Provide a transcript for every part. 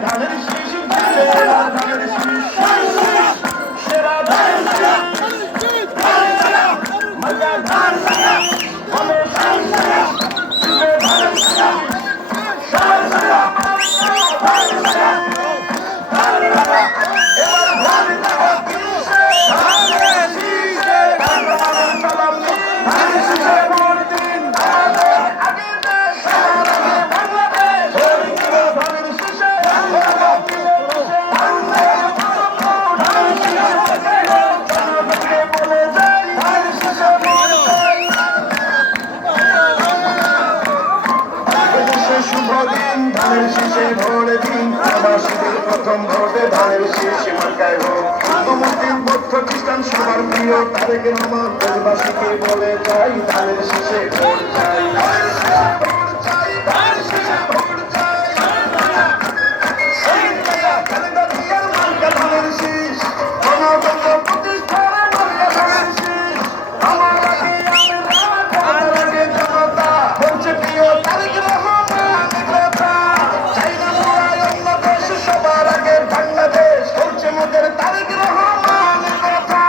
ধানের শীষ দিলে ধানের শীষ সেরা ধানের শীষ মার্কা ধান বলে শীষ দিলে ধানের শীষ সবাই সেরা এবার ধান ধানের শীষে ভোট দিন প্রবাসীদের প্রথম ভোটে ধানের শীষ মার্কায় হোক মুসলিম বৌদ্ধ খ্রিস্টান সবার প্রিয় তারেক রহমান দেশবাসীকে বলে যাই ধানের শীষে ভোট চাই ধানের শীষ গণতন্ত্র প্রতিষ্ঠানের মার্কা ধানের শীষ আমার আগে জনতা বলছে প্রিয় তারেক রহমান তারেক রহমানের কথা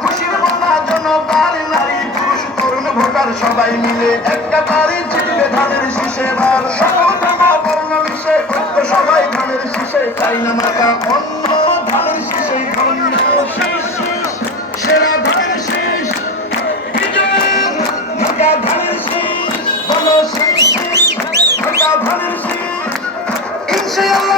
খুশির বলা জনতার নারী পুরুষ তরুণ ভোটার সবাই মিলে একটা বাড়ি জিতবে ধানের শীষে বার বর্ণ মিশে সবাই ধানের শীষে চাই না মার্কা অন্য ধানের শীষে ধন্য সেরা ধানের শীষ বিজয় মার্কা ধানের শীষ বলো শীষ মার্কা ধানের শীষ ইনশাআল্লাহ